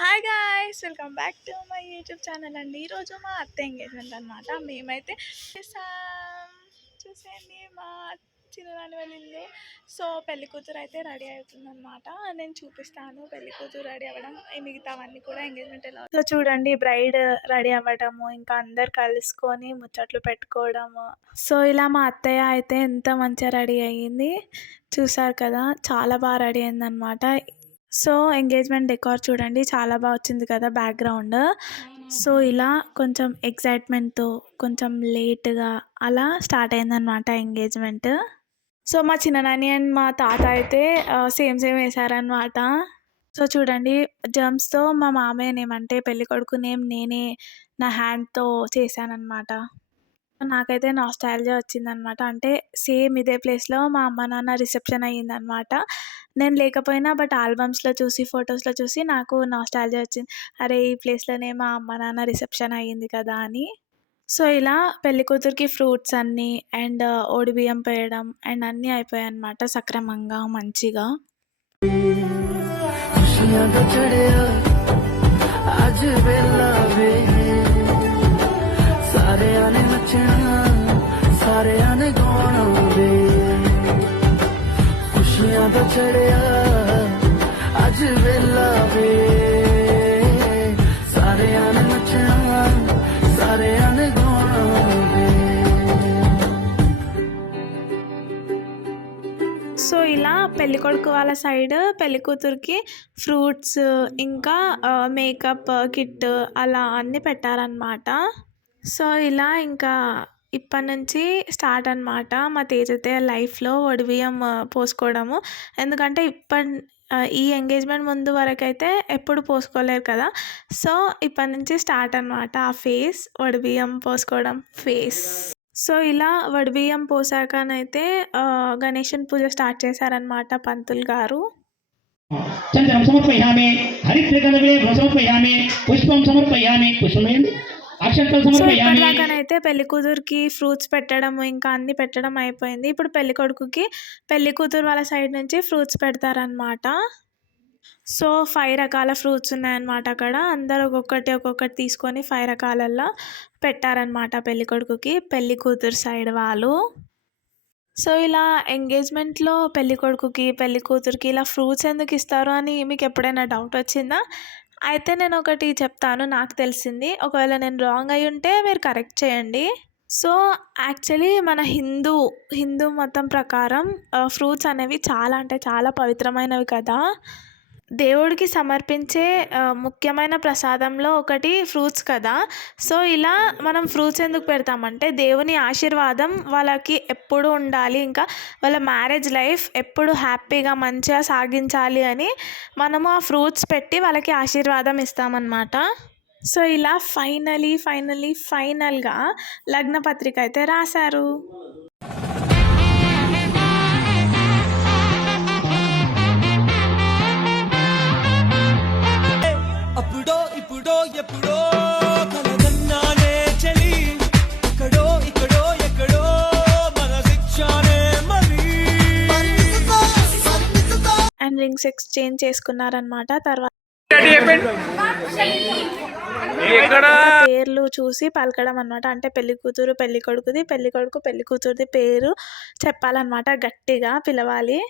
Hi guys, welcome back to my YouTube channel అండి. ఈరోజు మా అత్త ఎంగేజ్మెంట్ అనమాట. మేమైతే చూసేయండి మా చిన్నదాని వాళ్ళ ఇల్లు. సో పెళ్లి కూతురు అయితే రెడీ అవుతుందన్నమాట. నేను చూపిస్తాను పెళ్లి కూతురు రెడీ అవ్వడం, మిగతావన్నీ కూడా ఎంగేజ్మెంట్ ఎలా. సో చూడండి, బ్రైడ్ రెడీ అవ్వడము, ఇంకా అందరు కలుసుకొని ముచ్చట్లు పెట్టుకోవడము. సో ఇలా మా అత్తయ్య అయితే ఎంత మంచిగా రెడీ అయ్యింది చూసారు కదా, చాలా బాగా రెడీ అయిందనమాట. సో ఎంగేజ్మెంట్ డెకార్ చూడండి, చాలా బాగా వచ్చింది కదా బ్యాక్గ్రౌండ్. సో ఇలా కొంచెం ఎక్సైట్మెంట్తో కొంచెం లేట్గా అలా స్టార్ట్ అయిందనమాట ఎంగేజ్మెంట్. సో మా చిన్ననాని అండ్ మా తాత అయితే సేమ్ వేశారనమాట. సో చూడండి, జర్మ్స్తో మా మామయ్య నేమ్ అంటే పెళ్ళి కొడుకు నేమ్ నేనే నా హ్యాండ్తో చేశానమాట. నాకైతే నాస్టాల్జియా వచ్చిందనమాట. అంటే సేమ్ ఇదే ప్లేస్లో మా అమ్మ నాన్న రిసెప్షన్ అయ్యిందనమాట. నేను లేకపోయినా బట్ ఆల్బమ్స్లో చూసి ఫొటోస్లో చూసి నాకు నాస్టాల్జియా వచ్చింది. అరే ఈ ప్లేస్లోనే మా అమ్మ నాన్న రిసెప్షన్ అయ్యింది కదా అని. సో ఇలా పెళ్లి కూతురికి ఫ్రూట్స్ అన్నీ అండ్ ఓడి బియ్యం పోయడం అండ్ అన్నీ అయిపోయాయి అనమాట సక్రమంగా మంచిగా. సో ఇలా పెళ్ళికొడుకు వాళ్ళ సైడ్ పెళ్లి కూతురికి ఫ్రూట్స్ ఇంకా మేకప్ కిట్ అలా అన్నీ పెట్టారనమాట. సో ఇలా ఇంకా ఇప్పటి నుంచి స్టార్ట్ అనమాట మా తేజతే లైఫ్లో ఒడిబియ్యం పోసుకోవడము. ఎందుకంటే ఈ ఎంగేజ్మెంట్ ముందు వరకు అయితే ఎప్పుడు పోసుకోలేరు కదా. సో ఇప్పటి నుంచి స్టార్ట్ అనమాట ఆ ఫేస్, ఒడిబియ్యం పోసుకోవడం ఫేస్. సో ఇలా వడిబియ్యం పోసాకనైతే గణేశుని పూజ స్టార్ట్ చేశారనమాట పంతులు గారు. చంద్రం సమర్పయామి, హరిత్రికలవే సమర్పయామి, పుష్పం సమర్పయామి, పుష్పమేంటి అయితే పెళ్లి కూతురుకి ఫ్రూట్స్ పెట్టడం ఇంకా అన్ని పెట్టడం అయిపోయింది. ఇప్పుడు పెళ్లి కొడుకుకి పెళ్లి కూతురు వాళ్ళ సైడ్ నుంచి ఫ్రూట్స్ పెడతారనమాట. సో 5 రకాల ఫ్రూట్స్ ఉన్నాయన్నమాట అక్కడ. అందరూ ఒక్కొక్కటి తీసుకొని 5 రకాలల్లో పెట్టారనమాట పెళ్లి కొడుకుకి పెళ్లి కూతురు సైడ్ వాళ్ళు. సో ఇలా ఎంగేజ్మెంట్లో పెళ్లి కొడుకుకి పెళ్లి కూతురికి ఇలా ఫ్రూట్స్ ఎందుకు ఇస్తారు అని మీకు ఎప్పుడైనా డౌట్ వచ్చిందా? అయితే నేను ఒకటి చెప్తాను, నాకు తెలిసింది. ఒకవేళ నేను రాంగ్ అయి ఉంటే మీరు కరెక్ట్ చేయండి. సో యాక్చువల్లీ మన హిందూ మతం ప్రకారం ఫ్రూట్స్ అనేవి చాలా అంటే చాలా పవిత్రమైనవి కదా. దేవుడికి సమర్పించే ముఖ్యమైన ప్రసాదంలో ఒకటి ఫ్రూట్స్ కదా. సో ఇలా మనం ఫ్రూట్స్ ఎందుకు పెడతామంటే దేవుని ఆశీర్వాదం వాళ్ళకి ఎప్పుడు ఉండాలి, ఇంకా వాళ్ళ మ్యారేజ్ లైఫ్ ఎప్పుడు హ్యాపీగా మంచిగా సాగించాలి అని మనము ఆ ఫ్రూట్స్ పెట్టి వాళ్ళకి ఆశీర్వాదం ఇస్తామన్నమాట. సో ఇలా ఫైనల్గా లగ్న పత్రిక అయితే రాశారు. అండ్ రింగ్స్ ఎక్స్చేంజ్ చేసుకున్నారనమాట. తర్వాత పేర్లు చూసి పలకడం అనమాట. అంటే పెళ్లి కూతురు పెళ్లి కొడుకుది, పెళ్లి కొడుకు పెళ్లి కూతురుది పేరు చెప్పాలన్నమాట, గట్టిగా పిలవాలి.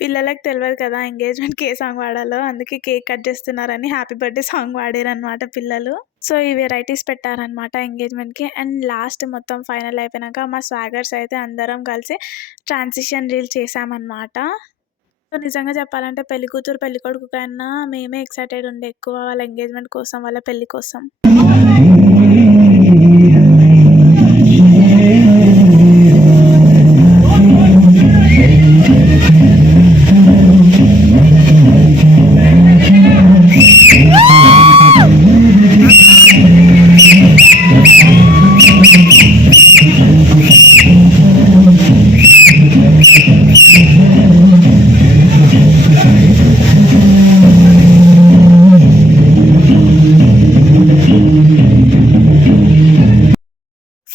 పిల్లలకు తెలియదు కదా ఎంగేజ్మెంట్కి ఏ సాంగ్ వాడాలో, అందుకే కేక్ కట్ చేస్తున్నారని హ్యాపీ బర్త్డే సాంగ్ వాడారనమాట పిల్లలు. సో ఈ వెరైటీస్ పెట్టారనమాట ఎంగేజ్మెంట్కి. అండ్ లాస్ట్ మొత్తం ఫైనల్ అయిపోయినాక మా స్వాగర్స్ అయితే అందరం కలిసి ట్రాన్సిషన్ రీల్ చేసామన్నమాట. సో నిజంగా చెప్పాలంటే పెళ్లి కూతురు పెళ్లి కొడుకు కన్నా మేమే ఎక్సైటెడ్ ఉండే ఎక్కువ వాళ్ళ ఎంగేజ్మెంట్ కోసం, వాళ్ళ పెళ్లి కోసం.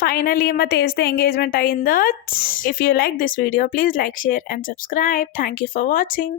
Finally, my the engagement ayinda. If you like this video, please like, share and subscribe. Thank you for watching.